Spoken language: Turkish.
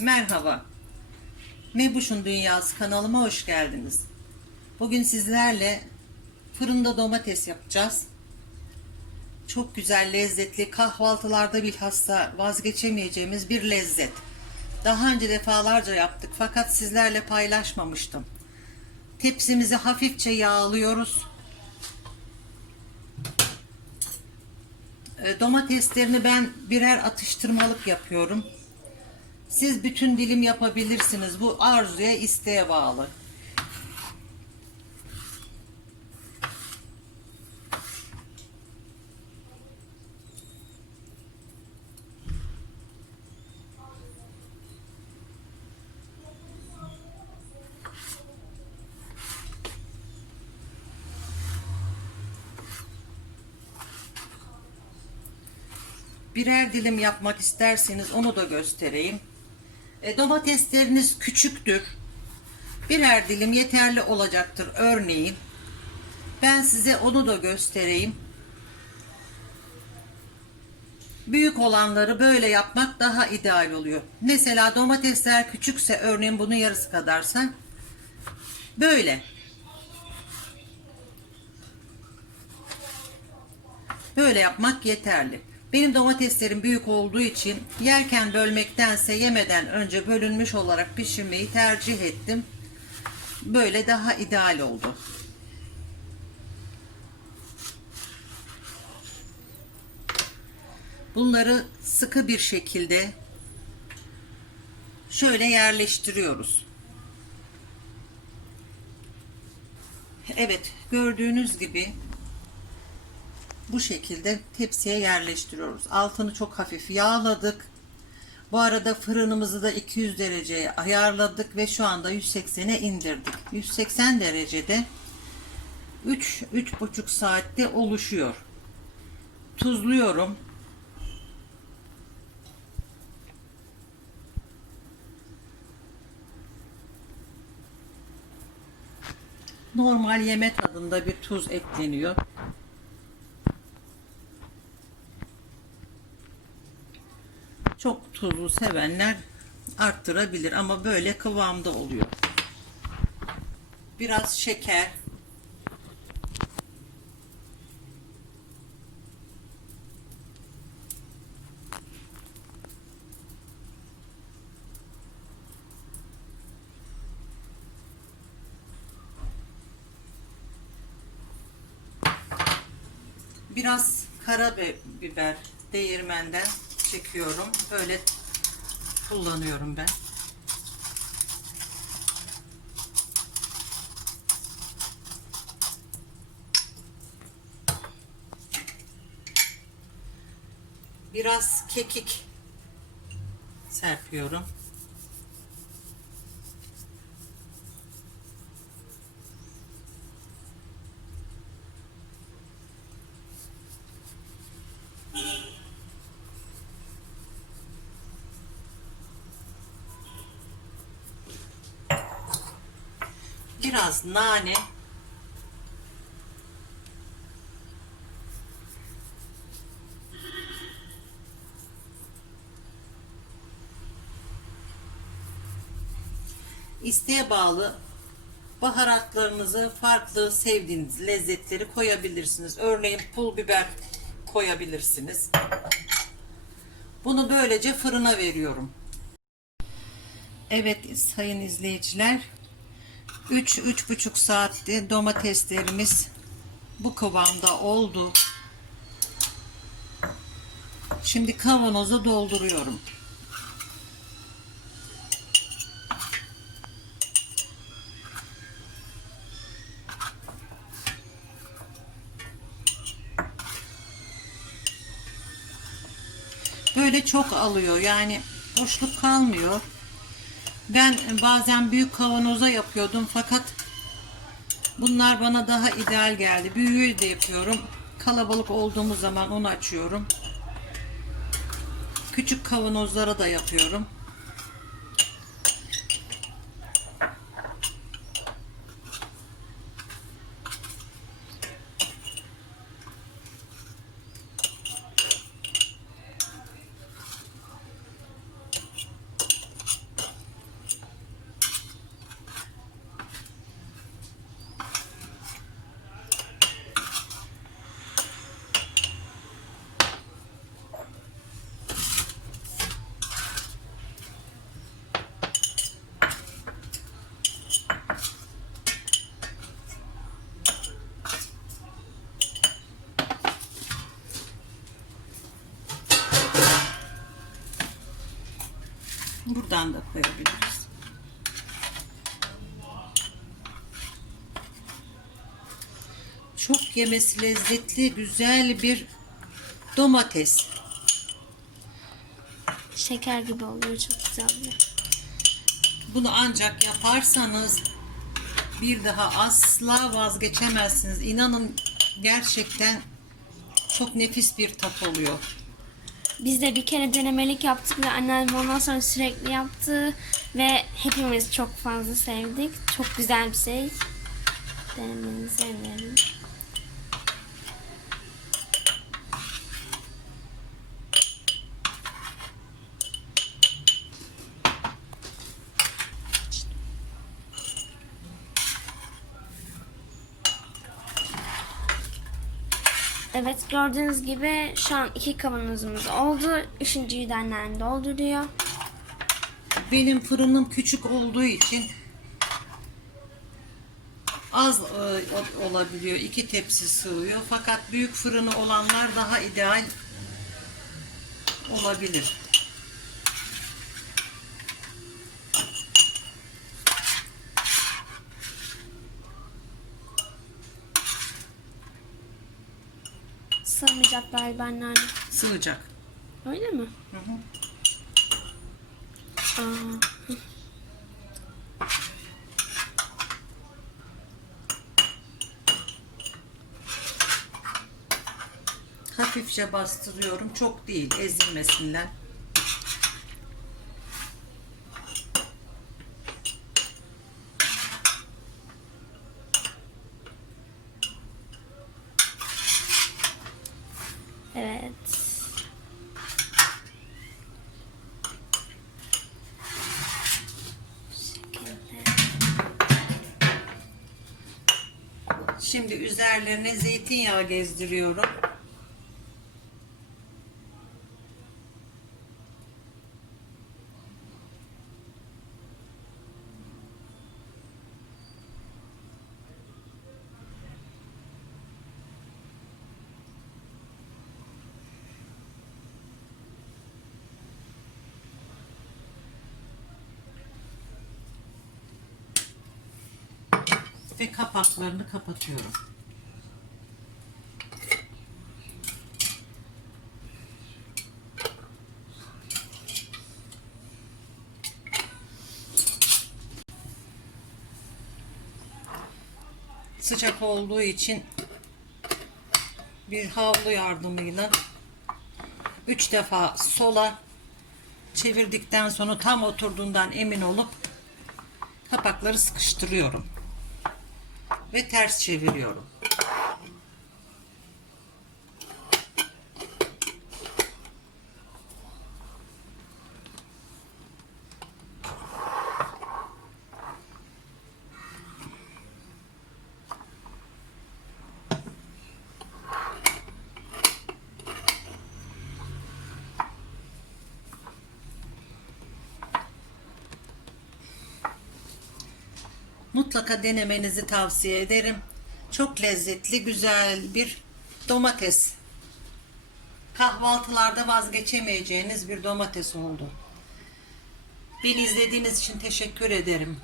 Merhaba. Mebuş'un Dünyası kanalıma hoş geldiniz. Bugün sizlerle fırında domates yapacağız. Çok güzel, lezzetli, kahvaltılarda bilhassa vazgeçemeyeceğimiz bir lezzet. Daha önce defalarca yaptık fakat sizlerle paylaşmamıştım. Tepsimizi hafifçe yağlıyoruz. E, Domateslerini ben birer atıştırmalık yapıyorum. Siz bütün dilim yapabilirsiniz. Bu arzuya, isteğe bağlı. Birer dilim yapmak isterseniz onu da göstereyim. E, domatesleriniz küçüktür. Birer dilim yeterli olacaktır örneğin. Ben size onu da göstereyim. Büyük olanları böyle yapmak daha ideal oluyor. Mesela domatesler küçükse örneğin bunun yarısı kadarsa böyle. Böyle yapmak yeterli. Benim domateslerim büyük olduğu için yerken bölmektense yemeden önce bölünmüş olarak pişirmeyi tercih ettim. Böyle daha ideal oldu. Bunları sıkı bir şekilde şöyle yerleştiriyoruz. Evet, gördüğünüz gibi bu şekilde tepsiye yerleştiriyoruz. Altını çok hafif yağladık. Bu arada fırınımızı da 200 dereceye ayarladık ve şu anda 180'e indirdik. 180 derecede 3 3,5 saatte oluşuyor. Tuzluyorum. Normal yeme tadında bir tuz ekleniyor. Çok tuzlu sevenler arttırabilir ama böyle kıvamda oluyor. Biraz şeker. Biraz karabiber değirmenden çekiyorum. Böyle kullanıyorum ben. Biraz kekik serpiyorum. Biraz nane. İsteğe bağlı baharatlarınızı farklı sevdiğiniz lezzetleri koyabilirsiniz. Örneğin pul biber koyabilirsiniz. Bunu böylece fırına veriyorum. Evet sayın izleyiciler 3-3,5 saatte domateslerimiz bu kıvamda oldu. Şimdi kavanozu dolduruyorum. Böyle çok alıyor yani boşluk kalmıyor. Ben bazen büyük kavanoza yapıyordum fakat bunlar bana daha ideal geldi. Büyüğü de yapıyorum. Kalabalık olduğumuz zaman onu açıyorum. Küçük kavanozlara da yapıyorum. Buradan da koyabiliriz. Çok yemesi lezzetli, güzel bir domates. Şeker gibi oluyor çok güzel. Bunu ancak yaparsanız bir daha asla vazgeçemezsiniz. İnanın gerçekten çok nefis bir tat oluyor. Biz de bir kere denemelik yaptık ve annem ondan sonra sürekli yaptı ve hepimiz çok fazla sevdik. Çok güzel bir şey. Denemenizi öneririm. Evet gördüğünüz gibi şu an iki kavanozumuz oldu. Üçüncüyü de dolduruyor. Benim fırınım küçük olduğu için az e, olabiliyor. İki tepsi sığıyor. Fakat büyük fırını olanlar daha ideal olabilir. Sığmayacak galiba anneanne. Sığacak. Öyle mi? Hı hı. Aa, Hafifçe bastırıyorum. Çok değil ezilmesinler. evet. Bu şekilde. Şimdi üzerlerine zeytinyağı gezdiriyorum. Ve kapaklarını kapatıyorum. Sıcak olduğu için bir havlu yardımıyla üç defa sola çevirdikten sonra tam oturduğundan emin olup kapakları sıkıştırıyorum ve ters çeviriyorum. Mutlaka denemenizi tavsiye ederim. Çok lezzetli, güzel bir domates. Kahvaltılarda vazgeçemeyeceğiniz bir domates oldu. Beni izlediğiniz için teşekkür ederim.